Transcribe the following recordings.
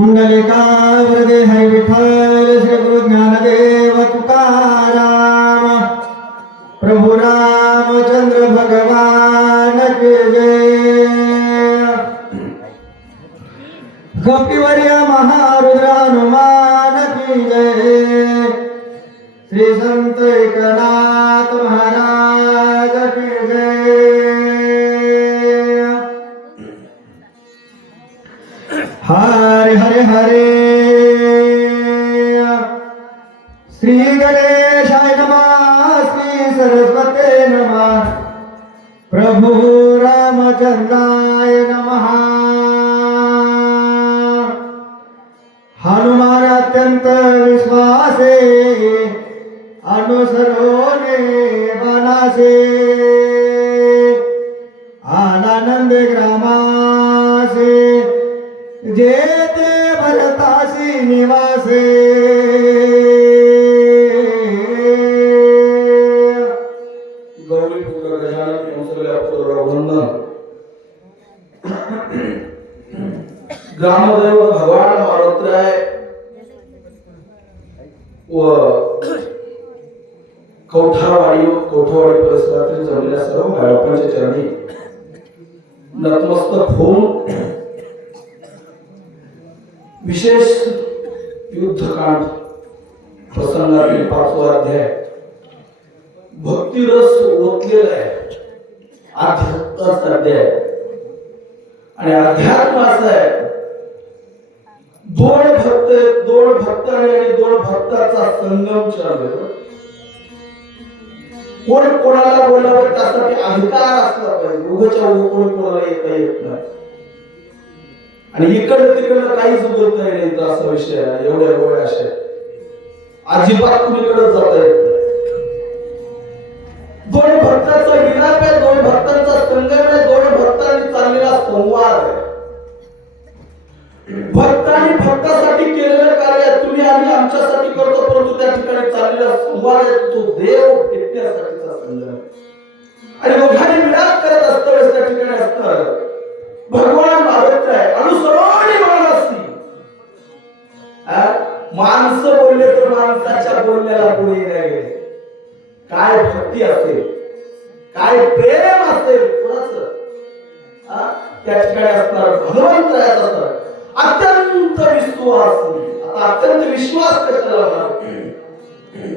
पुंडलिकावरदे हरि विठ्ठल श्री गुरु ज्ञानदेव तुकाराम प्रभु रामचंद्र भगवान की जय। गोपीवर्य महारुद्र हनुमान की जय। श्री संत एकनाथ महाराज की जय। हरे हरे हरे। श्री गणेशाय नमः। श्री सरस्वते नमः। प्रभु रामचंद्राय नमः। हनुमान अत्यंत विश्वासे अनुसरोने वनासे आनंद ग्रामासे जेते भरतासी निवासे। गौरी पुत्र गजानन हंसलेल्या पुत्रवंदन ग्रामदेव भगवान मारुतराय व कौठावाडी परिसरातील जमलेल्या सर्व गायकांच्या चरणी नतमस्तक होऊन विशेष युद्धकांड प्रसंगातील 5वा अध्याय भक्तिरस ओतलेला आहे अध्यात्माचा अध्याय आणि अध्यात्म असा आहे दोन भक्तांनी आणि दोन भक्ताचा संगम चालू आहे। कोण कोणाला बोलावं त्यासाठी अधिकार असला पाहिजे। उगाच्या कोण कोणाला येत नाही आणि इकडं तिकडं काहीच बोलता येत नाही असा विषय आहे। एवढ्या गोळ्या अशा अजिबात कुणीकडे जाता येत नाही। दोन भक्तांचा विलाप आहे, दोन भक्तांचा संगम आहे, दोन भक्तांनी चाललेला संवाद आहे। भक्तांनी भक्तासाठी केलेलं कार्य तुम्ही आम्ही आमच्यासाठी करतो, परंतु त्या ठिकाणी चाललेला संवाद आहे तो देव भेटण्यासाठीचा संगम आणि दोघांनी विलाप करत असताना त्या ठिकाणी असतं भगवान मारुतराय अनुसरणी मानसी। माणसं बोलले तर माणसाच्या बोलण्याला पुढे नाही गेले। काय भक्ती असेल, काय प्रेम असेल कोणाचं त्या ठिकाणी असणार भगवंतरायाचा असणार अत्यंत विश्वास। आता अत्यंत विश्वास कशाला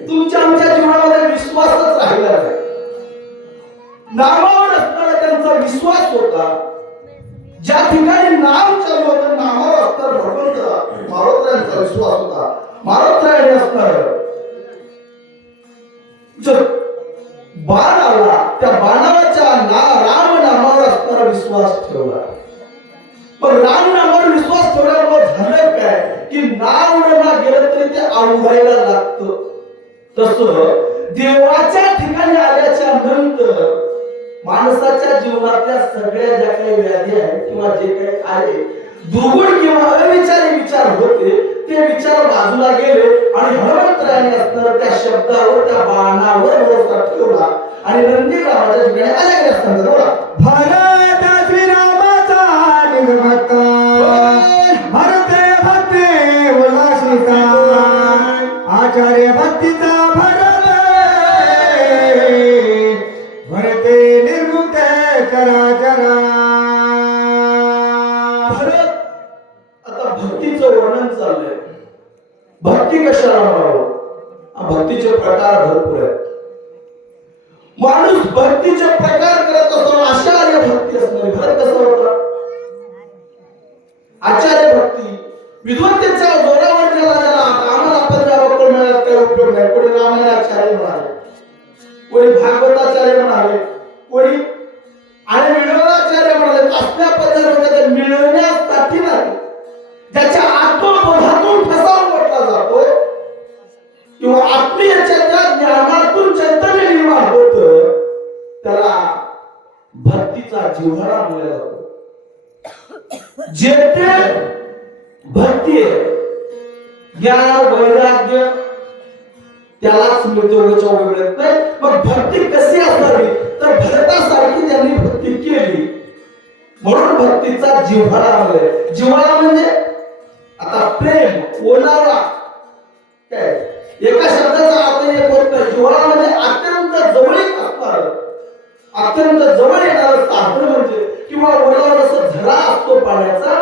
तुमच्या आमच्या जीवनामध्ये विश्वासच राहिला नाही। नामावर असणारा त्यांचा विश्वास होता। ज्या ठिकाणी नाम चालू होतं नामावर असणार भगवंत मारुतरायांचा विश्वास होता। मारुतरायाने असणार जर बाण आला त्या बाणाच्या राम नामावर असणारा विश्वास ठेवला। पण राम नामावर विश्वास ठेवल्यामुळे झालं काय की नाव उडवला गेलं तरी ते अवघायला लागतं। तसं देवाच्या ठिकाणी आल्याच्या नंतर माणसाच्या जीवनातल्या सगळ्या ज्या काही व्याधी आहेत किंवा जे काही आहे दुर्गुण किंवा अविचारी विचार होते ते विचार बाजूला गेले आणि हनुमंतरायाने असणारा त्या शब्दावर त्या बाणावर भरोसा ठेवला आणि नंदी रामाच्या ठिकाणी आले असताना बोला भारत श्रीरामाचा निगभक्त भरते भक्ती उल्हासिता आचार्य भक्तीचा भरत भरते निर्मुक्त चराचरा। भरत आता भक्तीचं वर्णन चाललंय। भक्ती कशाला म्हणावं? भक्तीचे प्रकार भरपूर आहेत। माणूस भक्तीचे प्रकार करत असतो। आचार्य भक्ती असणारी भरत कसा होता? आचार्य भक्ती विद्वत्तेच्या जोरावर ज्याला आम्हाला पंजाबाकडे मिळाला काही उपयोग नाही। कोणी रामायणाचार्य म्हणाले, कोणी भागवताचार्य म्हणाले, कोणी आणि विनोदाचार्य म्हणाले। असल्या पद्धतीने मिळवण्यासाठी नाही, ज्याच्या आत्मबोधातून ठसा उमटला जातो किंवा आत्मीयच्या त्या ज्ञानातून चैतन्य निर्माण होतं त्याला भक्तीचा जिव्हाळा म्हणला जातो। जेथे भक्ती आहे ज्ञान वैराग्य त्यालाच मिळतो वेगळं नाही। मग भक्ती कशी असावी तर भरतासारखी त्यांनी भक्ती केली म्हणून भक्तीचा जिव्हाळा म्हणजे आता प्रेम ओलावा काय एका शब्दाचा अर्थ एक होत नाही. जिव्हाळा म्हणजे अत्यंत जवळीक असणार, अत्यंत जवळ येणारं साधन म्हणजे किंवा ओलावा जसं झरा असतो पाण्याचा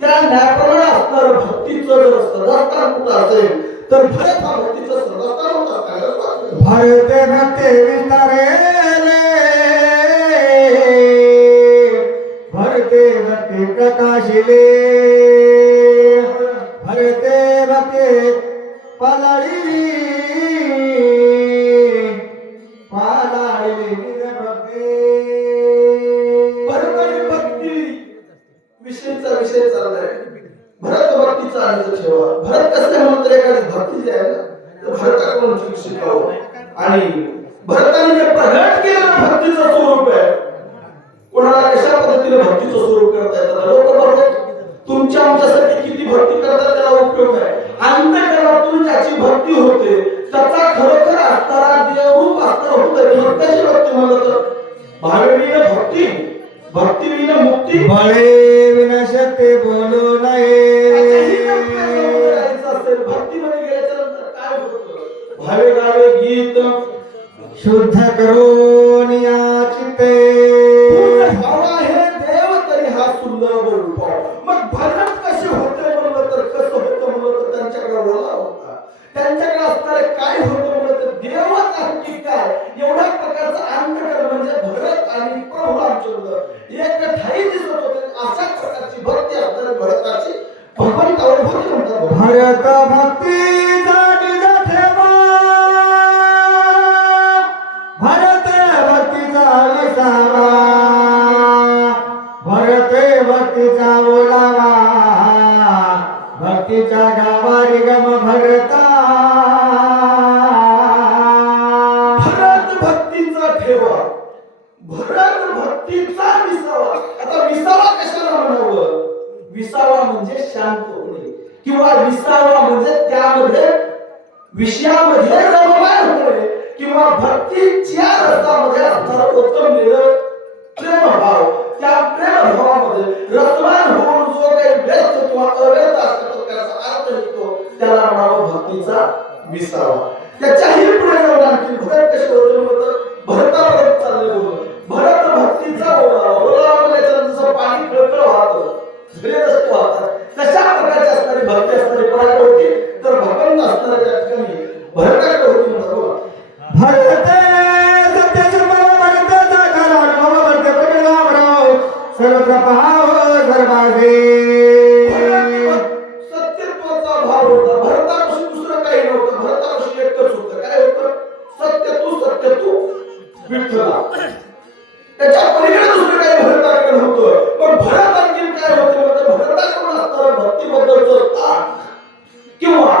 त्या न्यायाप्रमाणे असणारं भक्तीचं जर सदास्थान कुठं असेल तर भरत हा भक्तीचं सदास्थान होता. भरते भक्ते विस्तारे भरते भक्ती प्रकाशिले भरते भक्ती पालाळी पालाळी भक्ती भरत भक्ती विषयीचा विषय चाललाय. भरत भक्तीचा अर्थ ठेवा. भरत कसं म्हणून तर एखादी भक्ती जी आहे ना तर भरताकडून शिकावं. आणि भरताने जे प्रगट केलेलं भक्तीचं स्वरूप आहे, कोणाला कशा पद्धतीने भक्तीचं स्वरूप करता येतात. लोक म्हणतात तुमच्या आमच्यासाठी किती भक्ती करतात त्याला उपयोग आहे. अंतःकरणातून ज्याची भक्ती होते त्याचा खरोखर असणारा देवरूप असणार होतं. कशी भक्ती म्हणलं तर भावेविन भक्ती भक्तीविन मुक्ती बळे विनशते बोलू नये. भक्तीमध्ये गेल्याच्या नंतर काय होतं? भावे गावे गीत शुद्ध करून या चित्ते भाव आहे देव तरी हा सुंदर रूप. मग भरत कसे होते म्हणलं तर कसं होतं म्हणलं तर त्यांच्याकडे ओला होता. त्यांच्याकडे असणारे काय होतं म्हणलं तर देवच आणखी काय एवढ्या प्रकारचं अंतःकरण म्हणजे भरत आणि प्रभू आमच्याकडे एक ठाई दिसत होते. अशा प्रकारची भक्ती असणाऱ्या भरताची भगवंतावर भक्ती म्हणतात. भरत भक्ती जाणील ठेवा भरत भक्तीचा विसावा भरत भक्तीचा बोलावा भक्तीच्या गावारी गम भरता भरत भक्तीचा ठेवा भरत भक्तीचा विसावा. आता विसावा कशाला म्हणावं? विसावा म्हणजे शांत होणे किंवा विसावा म्हणजे त्यामध्ये विषयामध्ये रममाण होणे किंवा भक्तीच्या रसामध्ये असणारा उत्तमलेलं प्रेमभाव. त्या प्रेमभावामध्ये रसमान होऊन जो काही व्यस्त किंवा अव्यक्त असतो त्याचा अर्थ निघतो त्याला म्हणावं भक्तीचा विसावा. त्याच्याही पुढे जाऊन आणखी भरत कसे होते म्हणतात भरतावर चालले बोलून भरत भक्तीचा ओलावा. ओलावा म्हणजे जसं पाणी खळखळ वाहतं झरे जसं वाहतात तशा प्रकारची असणारी भक्ती असणारी कोणाकडे होती तर भगवंत असणाऱ्या त्या ठिकाणी भरताकडे होती म्हणतात. भरते सत्याचे भरतेचा खरा अनुभव भरते प्रगणावराव सर्वत्र पहाव सर्वांचे सत्यत्वाचा भाव होता. भरतापासून दुसरं काही नव्हतं. भरतापासून एकच होतं. काय होतं? सत्य तू विठ्ठला. त्याच्या पलीकडे दुसरं काही भरताकडे नव्हतं. पण भरत आणखी काय होतं म्हणजे भरताकडून असणारं भक्तीबद्दलचं स्थान किंवा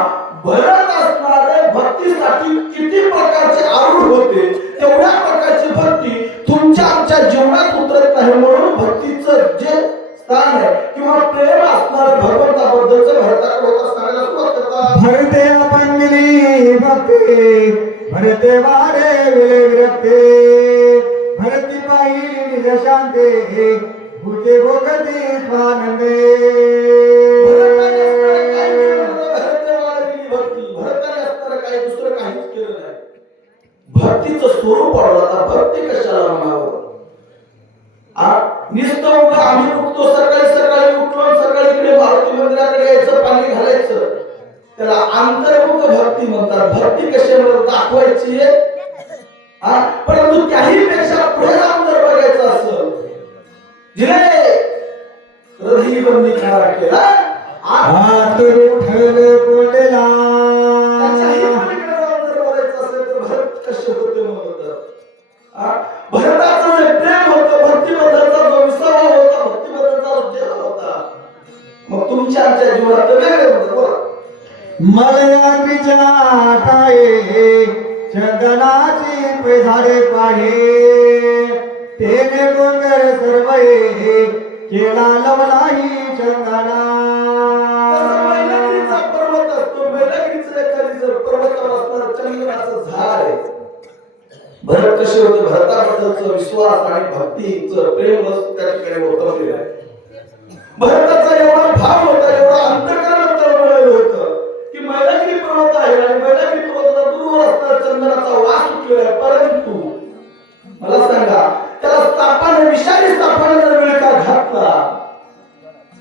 भरत असणारे भक्तीसाठी किती प्रकारचे आरूढ होते तेवढ्या प्रकारची भक्ती तुमच्या आमच्या जीवनात उतरत नाही. म्हणून भक्तीचं जे स्थान आहे किंवा प्रेम असणारं भगवंताबद्दलचं भरताकडे होता सांगायला सुरुवात करतात. भरते आपण मिली भक्ती भरते वारे विले विरक्ते भरती पाहिली निज शांते भूते भोगती स्वानंदे. भक्तीचं स्वरूप आवडलं. आता भक्ती कशाला म्हणावं? निस्तोग आम्ही उठतो सकाळी सकाळी उठलो सकाळी इकडे मारुती मंदिराकडे यायचं पाणी घालायचं त्याला अंतर्मुख भक्ती म्हणतात. भक्ती कशामुळे दाखवायची आहे परंतु त्याही पेक्षा पुढे जाऊन जर बघायचं असं जिने हृदय बंदी खरा केला हात उठले बोलला त्याच्याही पलीकडे जाऊन जर बघायचं असेल तर भक्त कसे होते म्हणतात. भरताचं जे प्रेम होतं भक्तीबद्दलचा जो विसावा होता भक्तीबद्दलचा जो देव होता मग तुमच्या आमच्या जीवनात वेगळे होतं. बोला मलया विचाटाये चंदनाची पैधारे पाहे तेने डोंगर सर्वये केला लवलाही चंदना. मैलागिरीचा पर्वत असतो. मैलागिरीचा एखादी जर पर्वतावर असणारं चंदनाचं झाड आहे. भरत कसे होते? भरताबद्दलचा विश्वास आणि भक्तीचं प्रेम त्या ठिकाणी उतरलेलं आहे. भरताचा एवढा भाव होता एवढा अंतःकरण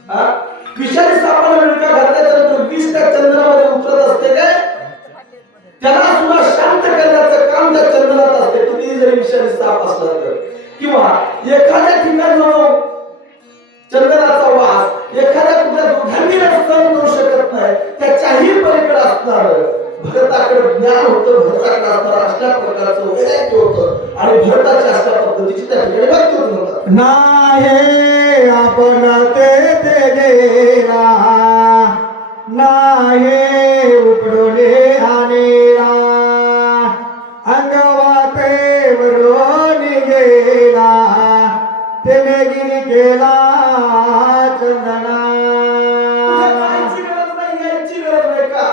हा? विषारी सापाला मिळका घातल्यानंतर 20 चंदनामध्ये उतरत असते काय, त्याला सुद्धा शांत करण्याचं काम त्या चंदनात असते, किती जरी विषारी साप असला तर. किंवा एखाद्या ठिकाणी जाऊन चंदनाचा वास एखाद्या कुठल्या दुर्गंधीला सहन करू शकत नाही, त्याच्याही पलीकडे असणार भरताकडे ज्ञान होतं, भरताकडे असणार अशा प्रकारचं वैराग्य होतं आणि भरताच्या अशा पद्धतीची त्या ठिकाणी भक्ती होत नव्हतं. नाहे आपण ते गेला, नाहे उपडोले आनेला, अंगवाते वरून गेला, तेने गिरी केला चंदना. जायची गरज नाही, यायची गरज नाही का?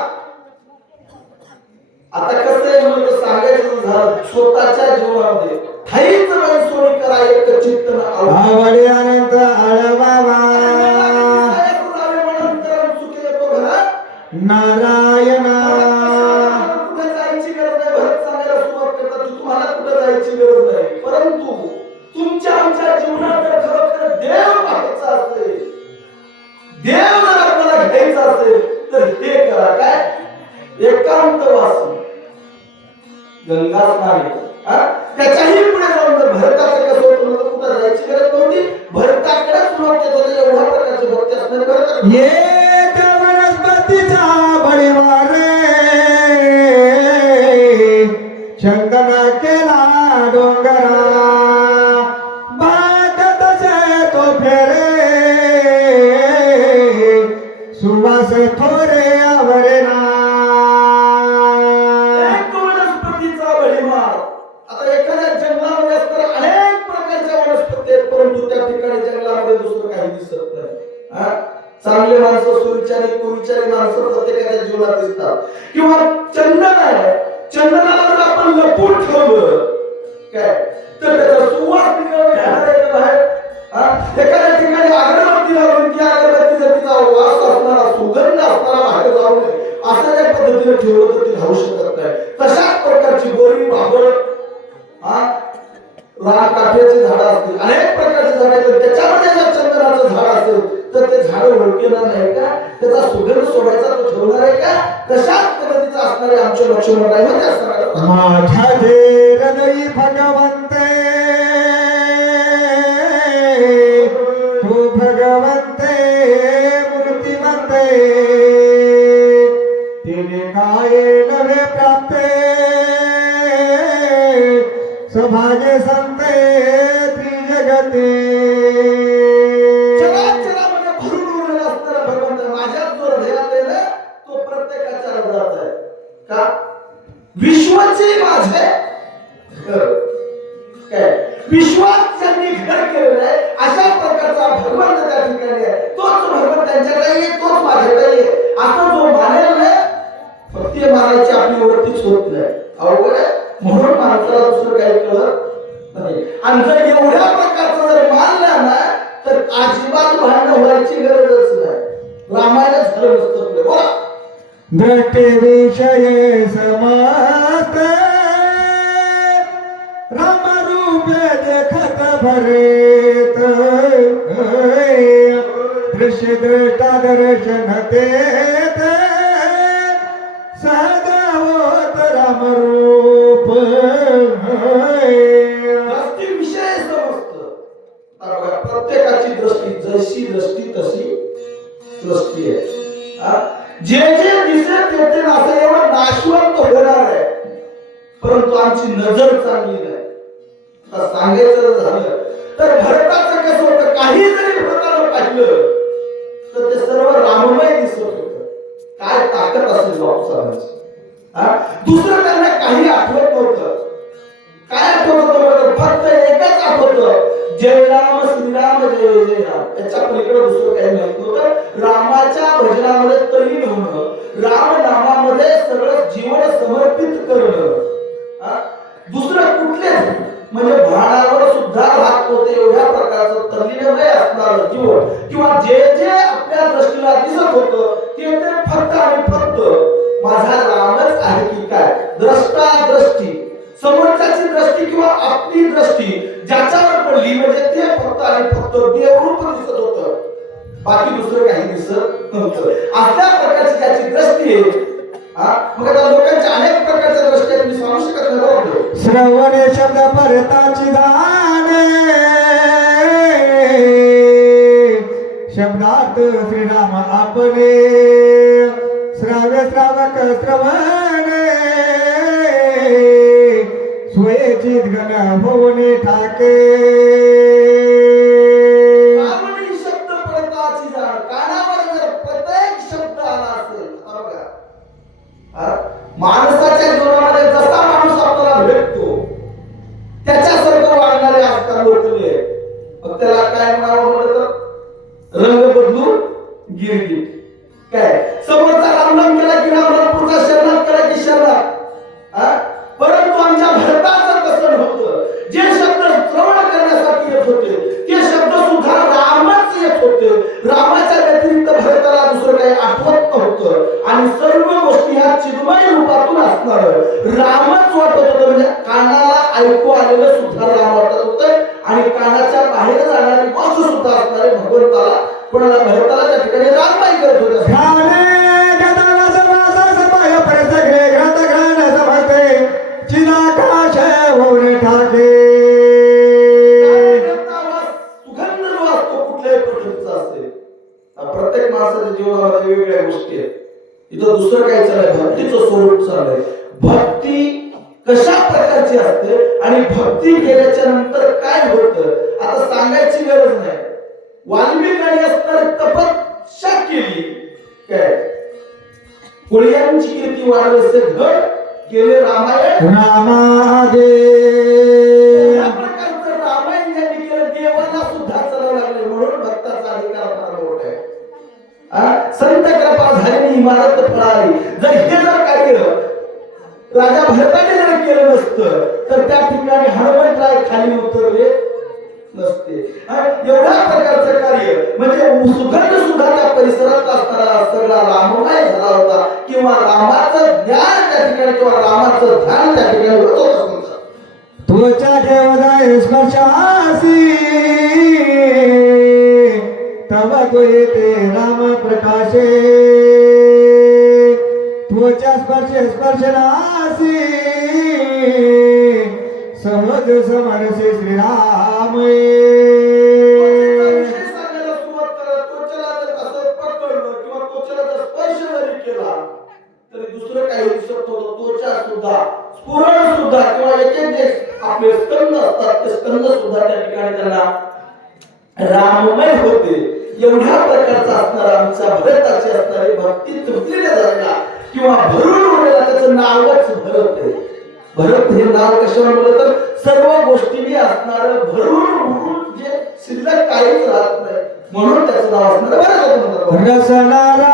आता कसं आहे म्हणून सांगायचं झालं, स्वतःच्या जीवनामध्ये ठाईच नाही सोडी करा एक चित्त न आवडे अनंत आळबाबा नारायणा. कुठे जायची गरज नाही, भरत सांगायला सुरुवात करतात तुम्हाला कुठे जायची गरज नाही, परंतु तुमच्या आमच्या जीवनात जर खरोखर देव पाहायचा असेल, देव जर आपल्याला घ्यायचा असेल तर हे करा काय, एकांतवासी गंगा स्नान. त्याच्याही पुढे जाऊन जर भरताचं कसं होतं म्हणजे कुठं जायची गरज नव्हती, भरताकडे सुरुवात केली, एवढ्या प्रकारची भक्ती असणारी भरत एक वनस्पतीचा बळीवारे चंदन केला डोंगरा, बाटत से तो फेरे सुवास थोरे आवरेना. एक वनस्पतीचा बळीमार. आता एखाद्या जंगलामध्ये असणाऱ्या अनेक प्रकारच्या वनस्पती आहेत, परंतु त्या ठिकाणी जंगलामध्ये दुसरं काही दिसत नाही. चांगले माणसं, सुविचारी कुविचारी माणसं प्रत्येकाच्या जीवनात दिसतात. किंवा चंदन आहे, चंदनाला जर आपण लपून ठेवलं काय तर त्याचा सुवास निघून घेणार आहे का बाहेर? एखाद्या ठिकाणी अगरबत्ती लावून ती अगरबत्ती जर तिचा वास असणारा, सुगंध असणारा बाहेर जाऊ नये असं त्या पद्धतीने ठेवलं तर ती राहू शकत नाही. तशाच प्रकारची बोरी, भाबळ, रानकाठ्याची झाडं असतील, अनेक प्रकारची झाडं आहेत, त्याच्यामध्ये जर चंदनाचं झाड असेल तर ते झाड ओळखणार नाही का, त्याचा सुगंध सोडायचा तो ठेवणार आहे का? तशाच पद्धतीचं असणारे आमचे लक्ष्मण राय होते असणार. माझ्या जे हृदयी भगवंते हो भगवंते मूर्तिमंते, तिने काय नवे प्राप्ते सभागे संते त्रिजगते. चराचरामध्ये भरून उरलेला असणारा भगवंत माझ्याच जो हृदयात आहे ना, तो प्रत्येकाच्या हृदयात आहे का? विश्वाचे माझे घर काय, विश्वात ज्यांनी घर केलेलं आहे अशा प्रकारचा भगवंत त्या ठिकाणी आहे. तोच भगवंत त्यांच्याकडे आहे, तोच माझ्याकडे आहे असं जो मानेल ना, फक्त मानायची आपली वृत्तीच होत नाही. अवघड आहे, म्हणून माणसाला दुसरं काही कळत नाही. आणि जर एवढ्या प्रकारचं जर मानलं ना तर अजिबात भांडण व्हायची गरजच नाही. रामायण झालं नसतं पुढे. बोला. दृष्टी विषय समस्त राम रूपे देखत भरेत, दृश्य दृष्टा दर्शन देत सदा होत राम रूप. दृष्टी विषय समजतं. प्रत्येकाची दृष्टी जशी दृष्टी तशी दृष्टी आहे. जे जे दिसेल ते असं एवढं नाशवंत होणार आहे, परंतु आमची नजर चांगली नाही. आता सांगायचं झालं तर भरताचं कसं होतं, काही जरी भरतानं पाहिलं तर ते सर्व राममय दिसत होतं. काय ताकद असेल बापूसाहेबांची. दुसरं त्यांना काही आठवत नव्हतं. काय आठवत होतं? फक्त एकच आठवतं, जय राम श्रीराम जय जय राम. याच्या पलीकडे दुसरं काही माहित नव्हतं. रामाच्या भजनामध्ये तल्लीन होणं, राम नामामध्ये सगळं जीवन समर्पित करणं, दुसरं कुठलेच म्हणजे भाणावर सुद्धा राहत होते एवढ्या प्रकारचं तल्लीनमय असणारं जीवन. किंवा जे बाकी दुसरं काही दिसत नव्हतं. असल्या प्रकारची त्याची दृष्टी आहे. मग आता लोकांच्या अनेक प्रकारच्या दृष्टी आहेत, मी सांगू शकत नाही. बरोबर श्रवणे शब्द परताची गाणे शब्दार्थ श्रीराम आपले श्राव्य श्रावक श्रवणे स्वयचित गण होणे ठाके कावडी शब्द परताची जाण. कानावर जर प्रत्येक शब्द आला असेल, आता बघा, माणसाच्या जीवनामध्ये जसा माणूस आपल्याला भेटतो त्याच्यासारखं वागणारे आजकाल लोक आहेत. मग त्याला काय म्हणावं म्हटलं तर रंग बदलून गिरगिट. काय समोरचा रामनाम केला की रामनाम, पुढचा शरणात केला की शरणात. परंतु आमच्या भारताचं तसं नव्हतं. जे शब्द श्रवण करण्यासाठी येत होते ते शब्द सुद्धा रामच येत होते. रामाच्या व्यतिरिक्त भारताला दुसरं काही आठवत नव्हतं आणि सर्व गोष्टी ह्या चिन्मय रूपातून असणार रामच वाटत होतं. म्हणजे कानाला ऐकू आलेलं सुद्धा राम वाटत होतं आणि कानाच्या बाहेर जाणारी गोष्ट सुद्धा असणारे भगवंताला, पण भरताला त्या ठिकाणी राम नाही करत होते. चिदाकाश होणे ठाके सुगंध जो असतो कुठल्याही पद्धतीचा असते. प्रत्येक माणसाच्या जीवनामध्ये वेगवेगळ्या गोष्टी आहेत. इथं दुसरं काय चाललंय, भक्तीचं स्वरूप चाललंय. भक्ती कशा प्रकारची असते आणि भक्ती केल्याच्या नंतर काय होतं आता सांगायची गरज नाही. वाल्मिकांनी असणारी तपस्या केली, काय कोळ्यांची कीर्ती वाढवसे घड केले रामायण रामागे या प्रकारचं रामायण ज्यांनी केलं देवाला सुद्धा चालावं लागले. म्हणून भक्ताचा अधिकार फार मोठा आहे. संत कृपा झालेली इमारत फळाली. जर हे जर कार्य राजा भरताने जर केलं नसतं तर त्या ठिकाणी हनुमंतराय खाली उतरले नसते. एवढ्या प्रकारचं कार्य म्हणजे सुगंध सुद्धा त्या परिसरात असणारा सगळा राममय झाला होता किंवा रामाचं ज्ञान त्या ठिकाणी किंवा रामाचं ध्यान त्या ठिकाणी होत होतं. त्वचा ठेवदाय स्पर्शासी तव गोयते राम प्रकाशे त्वचा स्पर्शनासी सहज समरसे श्रीराम विषय सांगायला सुरुवात करा. त्वचेला जर असं पकडलं किंवा त्वचेला जर स्पर्श जरी केला तरी दुसरं काही दिसत नव्हतं. त्वचा सुद्धा स्फुरण सुद्धा किंवा एक जे आपले स्तंभ असतात ते स्तंभ सुद्धा त्या ठिकाणी त्यांना राममय होते. एवढ्या प्रकारचा असणारा आमच्या भरताची असणारी भक्ती तृप्तीने झालेला किंवा भरून उरलेला त्याचं नावच भरत आहे. भरत हे नाव कशावर बोलत तर सर्व गोष्टींनी असणार भरून उरून जे शिल्लक काहीच राहत नाही म्हणून त्याचं नाव असणार भरत. रसनारा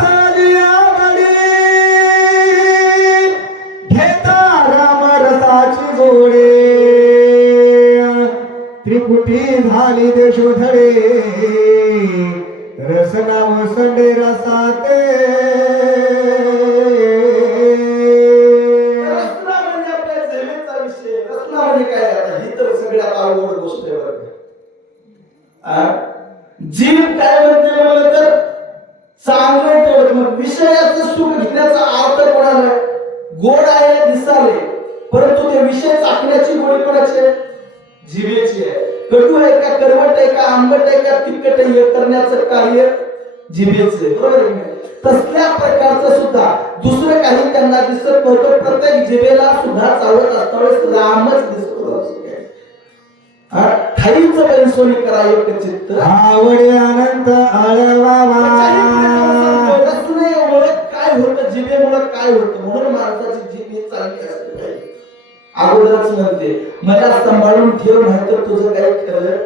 तालियावडी घेता राम रसाची जोडे त्रिपुटी झाली देशोधडे रसना वसंडे रसाते काय आता ही तर सगळ्यात अवघड गोष्ट आहे बरं. जीव काय म्हणते म्हणलं तर चांगलं ठेवत. मग विषयाचं सुख घेण्याचा अर्थ कोणाला गोड आहे दिसाले परंतु ते विषय चाकण्याची गोडी कोणाची आहे जिभेची आहे. कडू आहे का करवट आहे का आंबट आहे का तिखट आहे हे करण्याचं कार्य जिभेचं आहे. बरोबर आहे. तसल्या प्रकारचं सुद्धा दुसरं काही त्यांना दिसत नव्हतं. प्रत्येक जिभेला सुद्धा चावत असताना रामच दिसत होता. ठाईचं बनसोनी करा योग्य चित्त आवडे अनंत आळवावा काय होतं जिभेमुळे काय होतं म्हणून माणसाची जीभ ही चांगली असते पाहिजे. अगोदरच म्हणते मला सांभाळून ठेव नाही तर तुझं काही खरं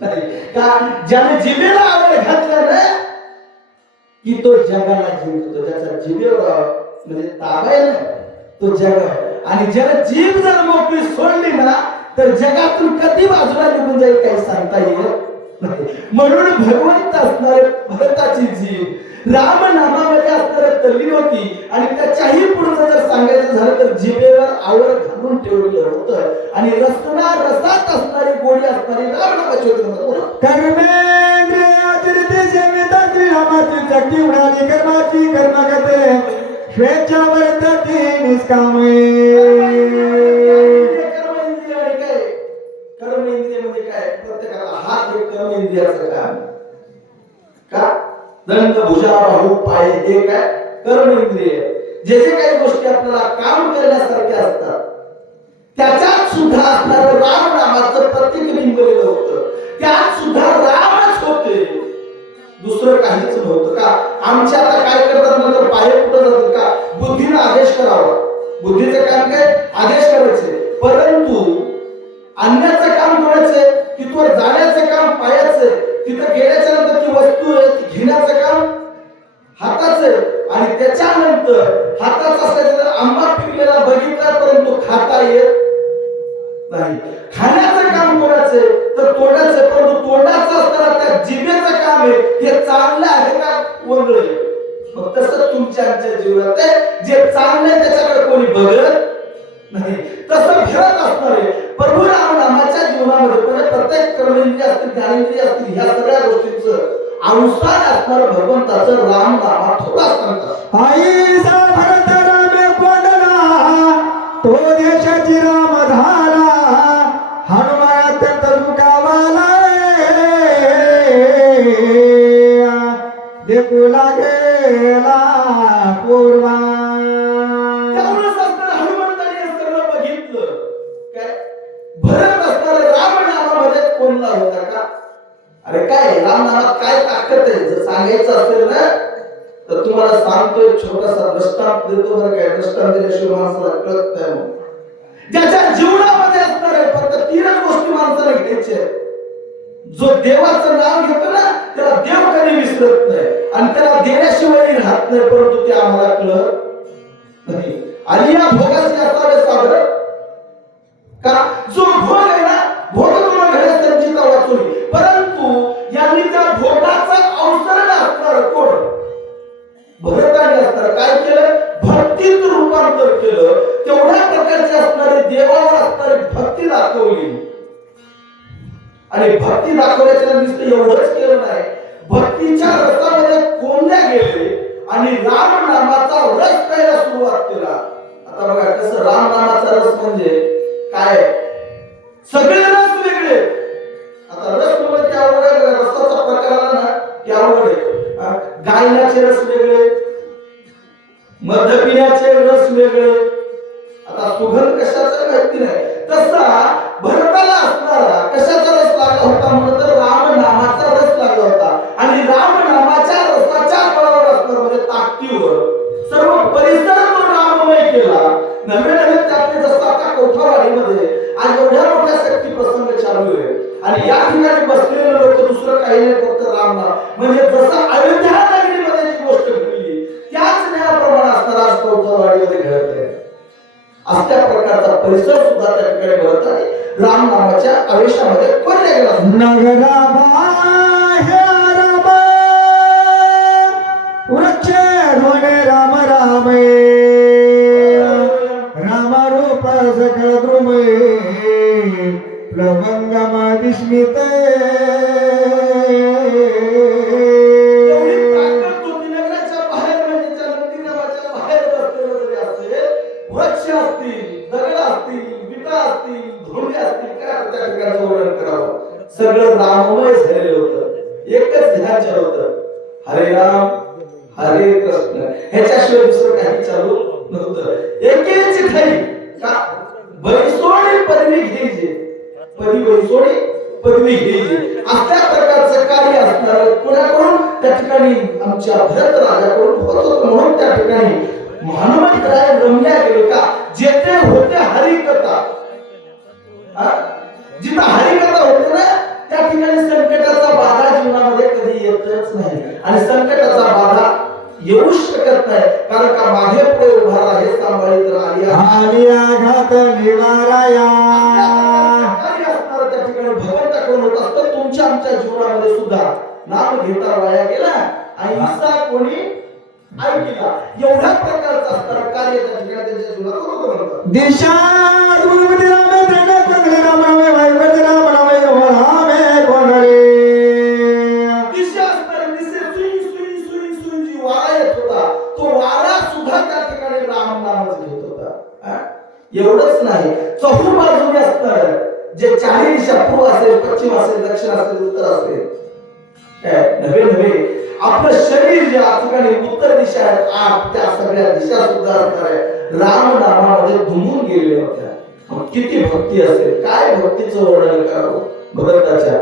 नाही. का ज्याने जिभेला आवड घातलं ना की तो जगाला जिंकतो. ज्याचा जिभेवर म्हणजे ताबा आहे ना तो जग आहे. आणि ज्याला जीभ जर मोकळी सोडली ना तर जगातून कधी बाजूला निघून जाईल काही सांगता येत नाही. म्हणून भगवंत असणारे भरताची जीभ राम नामामध्ये असणारे तल्लीन होती आणि त्याच्याही पुढचं जर सांगायचं झालं तर जिभेवर आवड घालून ठेवलेलं होतं आणि रसना रसात असणारी गोडी असणारी राम नामाची होती. कर्मेंद्रिय शक्ती उडाली कर्माची कर्मगते स्वेच्छा वर्तती निष्कामे. कर्म इंद्रिय म्हणजे काय? प्रत्येकाला हात हे कर्म इंद्रियाचं काम का? दंड भुजा बाहू पाय हे काय? कर्म इंद्रिय. जे जे काही गोष्टी आपल्याला काम करण्यासारख्या असतात त्याच्यात सुद्धा असणारं राम नामाचं प्रतीक बिंबलेलं होतं. त्यात सुद्धा रामच होते, दुसरं काहीच नव्हतं. का आमच्या आता काय करतात नंतर पाय कुठं जातात का? बुद्धीने आदेश करावा. बुद्धीचं काम काय? आदेश करायचे. परंतु आणण्याचं काम कोणाचं? तिथवर जाण्याचं काम पायाचं. तिथं गेल्याच्या नंतर ती वस्तू आहे ती घेण्याचं काम हाताचं. आणि त्याच्यानंतर हाताचं असल्याचं आंबा पिकलेला बघितला परंतु खाता येत नाही. खाण्याचं काम कोणाचं? तर तोंडाचं. परंतु तोंडाचं असताना त्या जिभेचं काम आहे हे चांगलं आहे का वेगळं आहे? मग तसं तुमच्या आमच्या जीवनात आहे. जे चांगलं आहे त्याच्याकडे कोणी बघत नाही. तसं फिरत असणार आहे प्रभू राम नामाच्या जीवनामध्ये. म्हणजे प्रत्येक कर्मेंद्रिय असतील ज्ञानेंद्रिय असतील ह्या सगळ्या गोष्टींचं अवसान असणार भगवंताचं राम नामात थोडा सांगतात. आईचा भरत रामे कोंडला तो देशाची राम झाला. हनुमान अत्यंत दुखावाला देखू लागेला पूर्वा. त्यामुळेच असताना हनुमंताने हे सगळं बघितलं. काय भरत असणारा राम नामामध्ये कोणला होता का? अरे काय राम नामात काय ताकद आहे? जर सांगायचं असेल ना तर तुम्हाला सांगतोय छोटासा दृष्टांत देतो. बरं काय दृष्टांत दिल्याशिवाय माणसाला कळत नाही. मग ज्याच्या जीवनामध्ये असणार आहे फक्त तीनच गोष्टी माणसाला घ्यायच्या. जो देवाचं नाव घेतो ना त्याला देव कधी विसरत नाही आणि त्याला देण्याशिवाय राहत नाही. परंतु ते आम्हाला कळत नाही. आलिया भोगाचे असावे सागर का? जो भोग आहे ना भोग तुम्हाला घडत त्यांची का वाचवली. परंतु यांनी त्या भोगाचा अवसर असणार कोण? भरताने असणार. काय केलं? भक्तीत रूपांतर केलं. तेवढ्या प्रकारची असणारी देवावर असणारी भक्ती दाखवली. आणि भक्ती दाखवल्याच्या नुसतं एवढंच केलं नाही, भक्तीच्या रसामध्ये कोंडल्या गेले आणि राम नामाचा रस प्यायला सुरुवात केला. आता बघा कसं राम नामाचा रस म्हणजे काय? सगळे रस वेगळे. आता रस म्हणजे की आवड आहे. रसाचा प्रकार आला ना की आवड आहे. गायनाचे रस वेगळे, मध पिण्याचे रस वेगळे. आता सुगंध कशाचा माहिती नाही. तसा भरताला असणारा कशाचा रस लागला होता म्हणून तर राम नामाचा रस लागला होता. आणि राम नामाच्या रसाच्या बळावर असणार म्हणजे ताकदीवर सर्व परिसर तो राममय केला. नवे नवे त्यातले जसं आता कोठावाडीमध्ये आज एवढ्या मोठ्या शक्ती प्रसंग चालू आहे आणि या ठिकाणी बसलेले लोक दुसरं काही नाही फक्त राम नाम. म्हणजे जसं अयोध्या नगरीमध्ये जी गोष्ट घडली त्याच न्यायाप्रमाणे असणारा आज कोठावाडीमध्ये घडत आहे. अशा प्रकारचा परिसर सुद्धा त्या ठिकाणी भरत आहे. राम नामाच्या आवेशामध्ये कोणत्या गेला नगरा वृक्ष ध्वने राम रामे राम रूप सकळ द्रुमे प्लवंगम विस्मित. वृक्ष असतील, दगड असतील, विटा असतील, धोंडे असतील, काय त्या ठिकाणचं वर्णन करावं. सगळं राममय झालेलं होतं. एकच ध्यान चालू होतं, हरे राम हरे कृष्ण. ह्याच्याशिवाय दुसरं काही चालू नव्हतं. एकेची ठाई का बैसोडी पदवी घ्यायची, पदवी बैसोडी पदवी घ्यायची. अशा प्रकारचं कार्य असणार कोणाकडून? त्या ठिकाणी आमच्या भरत राजाकडून होत होतं. म्हणून त्या ठिकाणी हनुमंतराय रमल्या गेले का? जेथे होते हरिकथा, जिथं हरिकथा होते ना त्या ठिकाणी संकटाचा बाधा जीवनामध्ये कधी येतच नाही. आणि संकटाचा बाधा येऊ शकत नाही कारण का मागे पुढे उभा आहे सांभाळीत आलिया घात निवाराया. असणार त्या ठिकाणी भगवंताकडून होत असतं. तुमच्या आमच्या जीवनामध्ये सुद्धा नाम घेता वाया गेला आणि इसा कोणी ऐकला. एवढ्या प्रकारचं असणारं कार्य त्या ठिकाणी त्यांच्या जीवनात होतं. दिशा दुर्गती रामे प्रेरणा कंगले राम रामे वायुगती राम रामे रामे कोंडले. दिशा असणारी दिसे सुई सुई सुई सुई एवढंच नाही, चहूबाजूने असणार जे चारही दिशा, पूर्व असेल, पश्चिम असेल, दक्षिण असेल, उत्तर असेल, नव्हे नव्हे आपलं शरीर ज्या ठिकाणी उत्तर दिशा आहेत, आठ त्या सगळ्या दिशा सुद्धा असणार आहे राम नामामध्ये धुमून गेलेल्या होत्या. मग किती भक्ती असेल, काय भक्तीचं वर्णन करावं भरताच्या.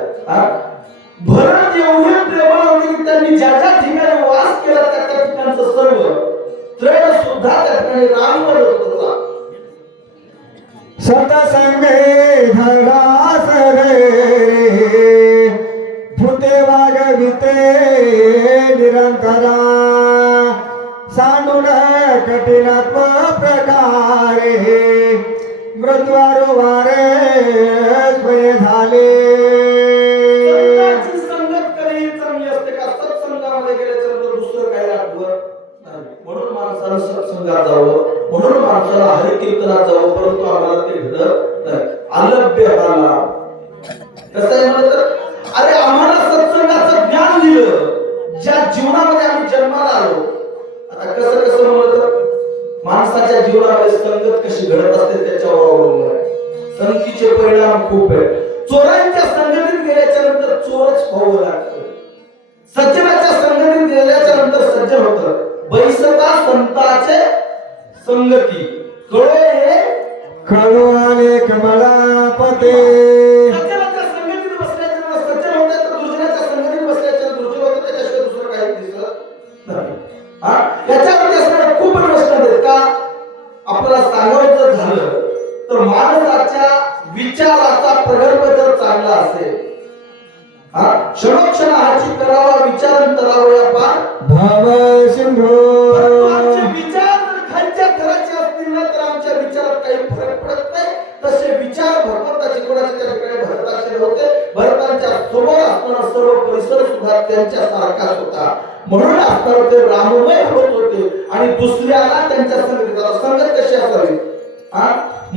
भरत एवढे प्रेमळ होते की त्यांनी ज्या ज्या ठिकाणी वास केला त्या त्या ठिकाणचं सर्व तृण सुद्धा त्या ठिकाणी राम करत होता. सतसंगे धरास रे भूते वागविते निरंतरा सांडून कठिनत्व प्रकारे मृत्वारोवारे स्वय झाले. संतांची संगत कधी चांगली असते का? सत्संगामध्ये गेल्यानंतर दुसरं काही आठवत नाही. म्हणून माणसानं सत्संगात जावं, म्हणून माणसाला हरिकीर्तनात जावं, परंतु आम्हाला ते घडत नाही. अलभ्य आला कसं आहे म्हणलं तर, अरे आम्हाला सत्संगाचं ज्ञान दिलं ज्या जीवनामध्ये आम्ही जन्माला आलो. आता कसं कसं म्हणलं तर माणसाच्या जीवनामध्ये संगत कशी घडत असते त्याच्यावर अवलंबून आहे. संगतीचे परिणाम खूप आहेत. चोरांच्या संगतीत गेल्याच्या नंतर चोरच व्हावं लागतं. सज्जनाच्या संगतीत गेल्याच्या नंतर सज्जन होतं. बैसता संताचे संगती कळे कळू आले कमळापते. सज्जनाच्या संगतीत बसल्याच्या नंतर सज्जन होते, तर दुसऱ्याच्या संगतीत बसल्याच्या नंतर दुसरं होतं. त्याच्याशिवाय दुसरं काही दिसत नाही. याच्यावरती असणारे खूप प्रश्न आहेत का आपल्याला सांगायचं झालं तर माणसाच्या विचाराचा प्रगल्भ जर चांगला असेल, क्षणोक्षण हाची करावा विचारांतरावा या पार भाव सिंधू. आमचे विचार खालच्या थराचे असतील ना तर आमच्या विचारात काही फरक पडत नाही. तसे विचार भगवंताचे कोणाच्या त्या ठिकाणी भरताचे होते. भरतांच्या समोर असणारा सर्व परिसर सुद्धा त्यांच्या सारखाच होता. म्हणून असताना ते राममय होत होते आणि दुसऱ्याला त्यांच्या संगत कशी असावी.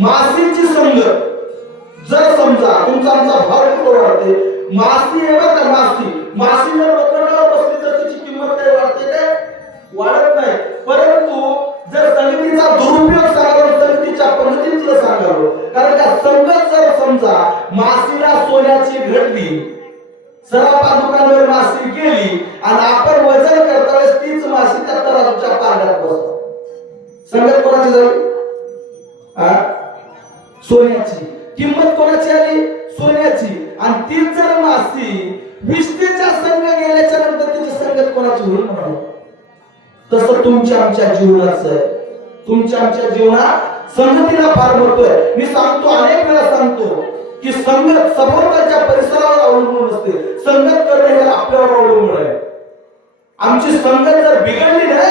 मासीची संगत जर समजा तुमचा आमचा भाव कुठं वाढते, मासी आहे बघा, मासी जर लोखंडावर बसली तर त्याची किंमत काय वाढते काय? वाढत नाही. परंतु जर संगतीचा दुरुपयोग सांगालो, संगतीच्या पद्धतीचं सांगालो, कारण का संगत जर समजा मासीला सोन्याची घडली, सराफा दुकानावर मासी गेली आणि आपण वजन करता वेळेस तीच मासी त्या तराजूच्या पारड्यात बसतो. संगत कोणाची झाली? सोन्याची. किंमत कोणाची आली? सोन्याची. आणि तीच जर मासी विष्णूच्या संग गेल्याच्या नंतर तिची संगत कोणाची होईल म्हणून. तसं तुमच्या आमच्या जीवनाचं आहे. तुमच्या आमच्या जीवनात संगतीला फार महत्व आहे. मी सांगतो, अनेक वेळा सांगतो की संगत सभोवतालच्या परिसरावर अवलंबून नसते, संगत करणे हे आपल्यावर अवलंबून आहे. आमची संगत जर बिघडली ना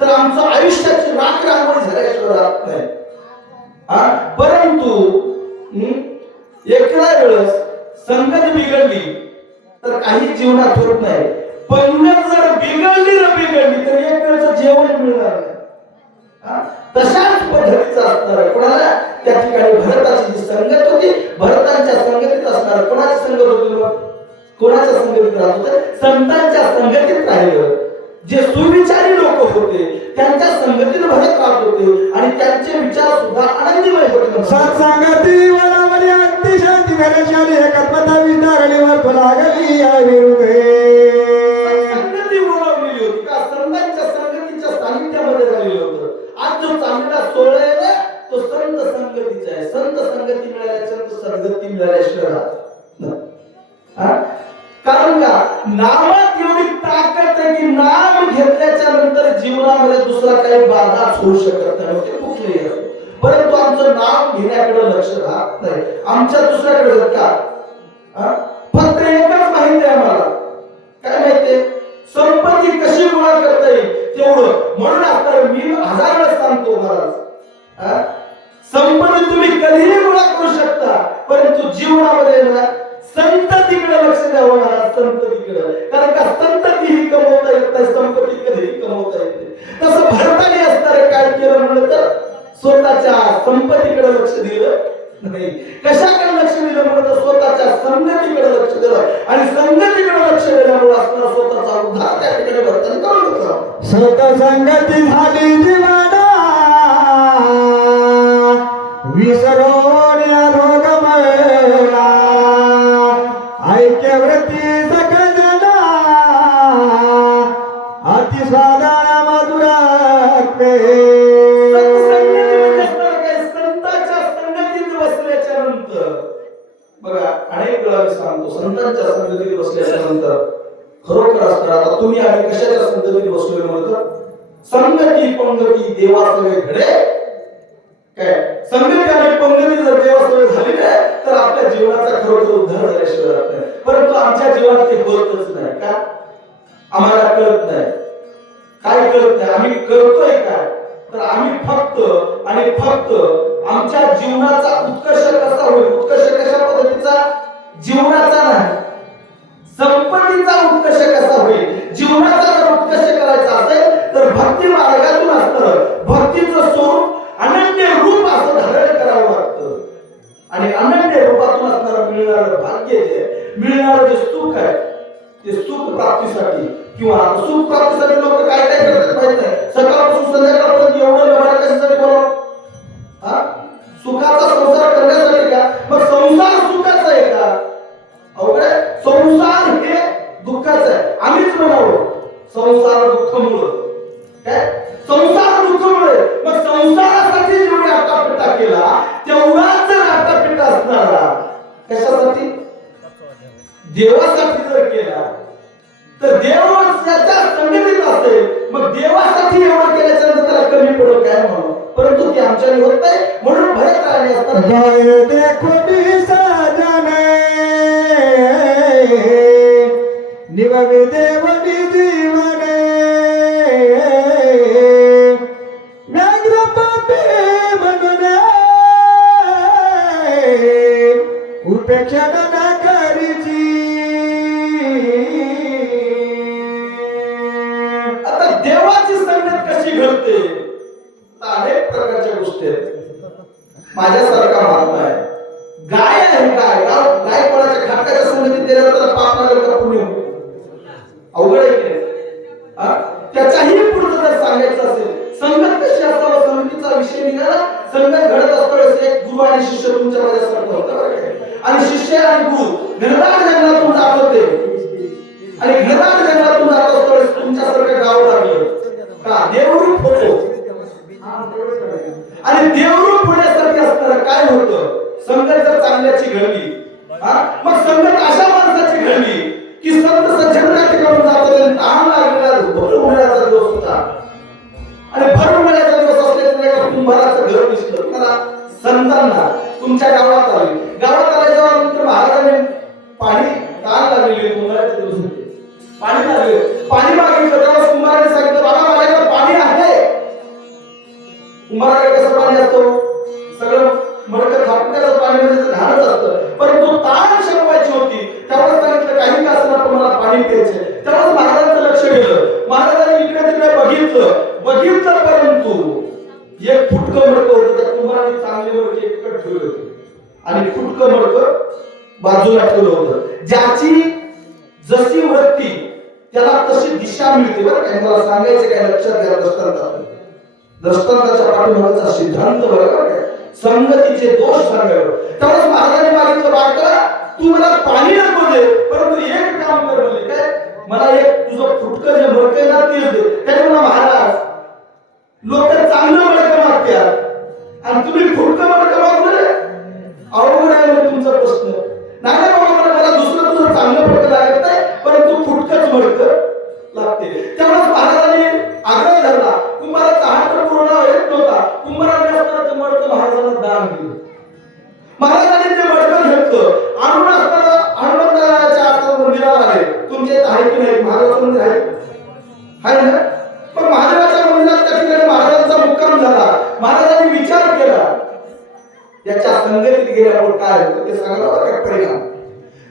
तर आमचं आयुष्याची राख रांगोळी झाल्याशिवाय राहत नाही. परंतु एका वेळेस संगत बिघडली तर काही जीवनात होत नाही. पंगत जर बिघडली तर एक वेळचं जेवण मिळणार नाही. तशाच पद्धतीचं असणार कोणाला त्या ठिकाणी भरताची जी संगत होती, भरतांच्या संगतीत असणार. कोणाची संगत होती? कोणाच्या संगतीत राहत होते? संतांच्या संगतीत राहिलं. जे सुविचारी लोक होते त्यांच्या संगतीत भरत राहत होते आणि त्यांचे विचार सुद्धा आनंदीमय होते. सत्संगती वनावली अतिशांती घनशाली एकत्मता विचारणीवर फुलागली या विरुद्धे. संगती बोलावलेली होती का? संतांच्या संगतीच्या सानिध्यामध्ये झालेलं होतं. आज जो चांगला सोहळा आहे ना तो संत संगतीचा आहे. संत संगती मिळाल्याच्या सद्गती मिळाल्याशिवाय कारण का नामात एवढी ताकद आहे की नाम घेतल्याच्या नंतर जीवनामध्ये दुसरा काही बाधाच होऊ शकत नाही. ते कुठलेही असो, परंतु आमचं नाम घेण्याकडे लक्ष राहत नाही. आमच्या दुसऱ्याकडे का फक्त एकच माहिती आहे आम्हाला. काय माहितीये? संपत्ती कशी गोळा करता येईल तेवढं. म्हणून आता मी 1000 वेळा सांगतो महाराज, संपत्ती तुम्ही कधीही गोळा करू शकता, परंतु जीवनामध्ये ना संततीकडे लक्ष द्यावं महाराज. संततीकडे, कारण का संतती ही कमवता येत नाही, संपत्ती कधीही कमवता येते. तसं भरतानी असणारे काय केलं म्हणलं तर स्वतःच्या संपत्तीकडे लक्ष दिलं नाही. कशाकडे लक्ष दिलं म्हणलं तर स्वतःच्या संगतीकडे लक्ष दिलं आणि संगतीकडे लक्ष दिल्यामुळे असणारा स्वतःचा उद्धार त्या ठिकाणी भरतानी करून होता. सतसंगती झाली जीवना अति स्वादाला मधुरात्मे सत्संगतीमध्ये असणारं काय? संतांच्या संगतीत बसल्याच्या नंतर बघा, अनेक वेळा मी सांगतो, संतांच्या संगतीत बसल्याच्या नंतर खरोखर असणार. आता तुम्ही आम्ही कशाच्या संगतीत बसलोय म्हणतो? संगती पंगती देवासवे घडे. काय संगती आणि पंगती जर देवासवे झाली नाही तर आपल्या जीवनाचा खरोखर उद्धार झाल्याशिवाय राहत नाही. परंतु आमच्या जीवनात ते होतच नाही. का? आम्हाला कळत नाही. काय कळत नाही? आम्ही करतोय काय? तर आम्ही फक्त आणि फक्त आमच्या जीवनाचा उत्कर्ष कसा होईल, उत्कर्ष कशा पद्धतीचा? जीवनाचा नाही, संपत्तीचा उत्कर्ष कसा होईल. जीवनाचा जर उत्कर्ष करायचा असेल तर भक्ती मार्गातून असतं. भक्तीचं स्वरूप अनन्य रूप असं धारण करावं लागतं. आणि अनन्य रूपातून असणारं मिळणारं भाग्य जे मिळणारं जे सुख आहे ते सुख प्राप्तीसाठी किंवा सुख प्राप्तीसाठी लोक काय काय करतात माहित नाही. सकाळपासून संध्याकाळपर्यंत एवढं लढा कशासाठी बोलावं? सुखाचा संसार करण्यासाठी का? मग संसार सुखाचा आहे का? अवघड आहे. संसार हे दुःखाचं आहे. आम्हीच म्हणावं संसार दुःखमुळे. काय? संसार दुःखमुळे. मग संसारासाठी जेवढी आटापिटा केला तेवढाच जर आटापिटा असणारा कशासाठी? देवासाठी जर केला तर देव त्याच्या संगतीत असेल. मग देवासाठी एवढं केल्याच्या नंतर त्याला कमी पडत काय म्हणून? परंतु ते आमच्याने होत नाही म्हणून भरत राहणे असतात. जय देखो सजने निववे देवनी जीवने व्याघ्र पापे म्हणून उपेक्षा न करीची. आता देवाची संगत कशी घडते? अनेक प्रकारच्या गोष्टी आहेत. माझ्यासारखा महात्मा आहे, गाय आहे, गाय कोणाच्या खाटाच्या संगतीत दिल्यावर त्याला पाप लागेल का पुण्य? अवघड आहे की नाही? त्याच्याही पुढचं जर सांगायचं असेल संगत कशी असावं, संगतीचा विषय निघाला. संगत घडत असताना एक गुरु आणि शिष्य तुमच्या माझ्यासारखं होतं बरं काय? आणि शिष्य आणि गुरु घनदाट जंगलातून जात होते आणि घनदाट जंगलातून जात असताना तुमच्यासारखं गाव लागलं का? देवरूप होतो. आणि देवरूप होण्यासारखे असताना काय होतं? संगत जर चांगल्याची घडली, मग संगत अशा माणसाची घडली की संत सज्जन त्या ठिकाणी जातात आणि ताण लागलेला भर उन्हाळ्याचा दिवस होता. आणि भर उन्हाळ्याचा दिवस असल्यामुळे एका कुंभाराचं घर दिसलं. मला संतांना तुमच्या गावात आले. गावात आल्याच्या नंतर महाराजांनी पाणी ताण लागलेली उन्हाळ्याच्या दिवस होते. पाणी लागले, पाणी मागितलं तेव्हा कुंभाराने सांगितलं बाबा माझ्याकडे पाणी आहे. कुंभाराकडे कसं पाणी असतं? सगळं मडकं थापून त्याचं पाणी म्हणजे घाणच असतं. परंतु ताण शमवायची होती त्यावेळेस सांगितलं काही का असणार पण मला पाणी प्यायचे. त्यावेळेस महाराजांचं लक्ष गेलं. महाराजांनी इकडे तिकडे बघितलं परंतु एक फुटकं मडकं होतं. त्या कुंभाराने चांगले मडके एकत्र ठेवले होते आणि फुटकं मडकं बाजूला ठेवलं होतं. ज्याची जशी वृत्ती त्याला तशी दिशा मिळते. बरं काय मला सांगायचं काय? लक्षात घ्या. दृष्टांताच्या पाठीमागचा सिद्धांत बरोबर काय? संगतीचे दोष सांगावे. त्यावेळेस महाराजांनी मागितलं बाळका तू मला पाणी नको दे परंतु एक काम कर म्हणले. काय? मला एक तुझं फुटकं जे मडकं ना ते दे. त्याने मला महाराज लोक चांगलं मडकं मागतात आणि तुम्ही फुटकं मडकं मागलं. अवघड आहे म्हणजे तुमचा प्रश्न. नाही बाबा मला दुसरं तुझं चांगलं मडकं लागत नाही परंतु फुटकंच मडकं लागते. त्यावेळेस महाराजांनी आग्रह धरला. कुंभाराचा हात पूर्ण येत नव्हता. कुंभाराने असताना ते मडकं महाराजांना दान दिलं. महाराजांनी ते मडकं घेतलं. आणून असताना हनुमंताच्या मंदिराला आले. तुमच्या इथे आहे की नाही? महाराजांचं मंदिर आहे ना? पण महादेवाच्या मंदिरात त्या ठिकाणी महाराजांचा मुक्काम झाला. महाराजांनी विचार केला याच्या संगतीत गेल्यावर काय होतं ते सांगायला परिणाम.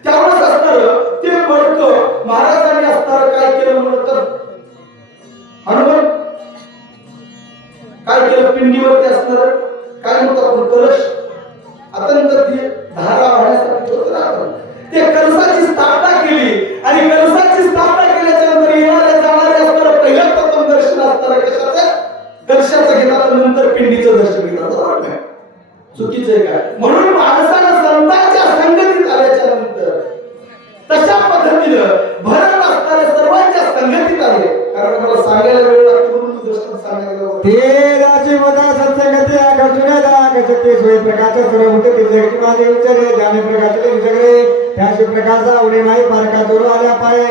त्यावेळेस असणार ते मडकं महाराजांनी असणार काय केलं म्हणलं तर हनुमान काय केलं? पिंडीवरती असणार काय म्हणतो आपण कलश अत्यंत धारा वाहण्यासाठी होतं ना आपण. ते कलशाची स्थापना केली आणि कलशाची स्थापना केल्याच्या नंतर येणारे जाणारे असणार पहिल्या प्रथम दर्शन असणार कशाचं? कलशाचं घेतात नंतर पिंडीचं दर्शन घेतात. बरोबर नाही? चुकीचं आहे काय? म्हणून माणसानं संतांच्या संगतीत आल्याच्या नंतर तशा पद्धतीनं भरत असणाऱ्या सर्वांच्या संगतीत आले. कारण मला हे राशी मता सत्संगती आकर्षण आकर्षते सोय प्रकाश सर्व होते ते जगती माझे उच्चरे ज्ञानी प्रकाशले विसगळे त्याशी प्रकाश आवडे नाही पारका दोर आल्या पाय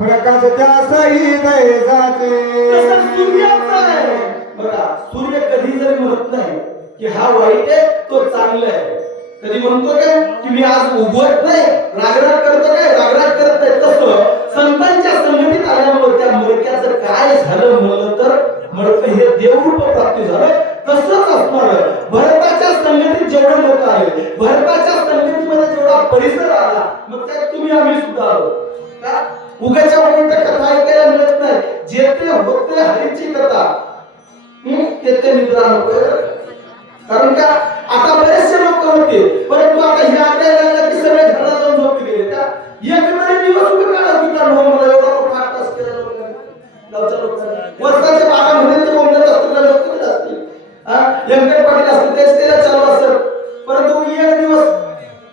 प्रकाश त्या सहित जाते तसं सूर्याचं आहे बघा सूर्य कधी जरी म्हणत नाही की हा वाईट आहे तो चांगला आहे कधी म्हणतो काय की मी आज उगवत नाही रागराग करतो काय रागराग करत नाही तसं संतांच्या संगतीत आल्यामुळे त्या मडक्याचं काय झालं म्हणलं तर मडकं हे देवरूप प्राप्ती झालं तसंच असणार भरताच्या संगतीत जेवढे लोक आले भरताच्या संगतीमध्ये जेवढा परिसर आला मग त्यात तुम्ही आम्ही सुद्धा आलो का उगाच्या पर्यंत कथा ऐकायला मिळत नाही जेथे होते हरीची कथा तेथे निद्रा नको कारण का आता बरेचसे लोक होते परंतु आता हे ऐकायला लागलं की सगळे घरात जाऊन झोपी गेले का एक तरी दिवस उभे काढा की मला एवढा मोठा 8 तास केला गावच्या लोकांनी वर्षाच्या 12 महिने ते बोलत असतील लोक करीत असतील व्यंकट पाटील असतील तेच त्याला चालू असेल परंतु एक दिवस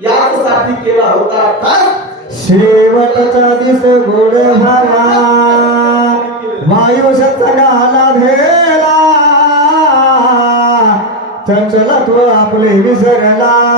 यासाठी केला होता तास शेवटचा दिस गोड झाला वायू सत्संगाला भेला चंचलत्व आपले विसरला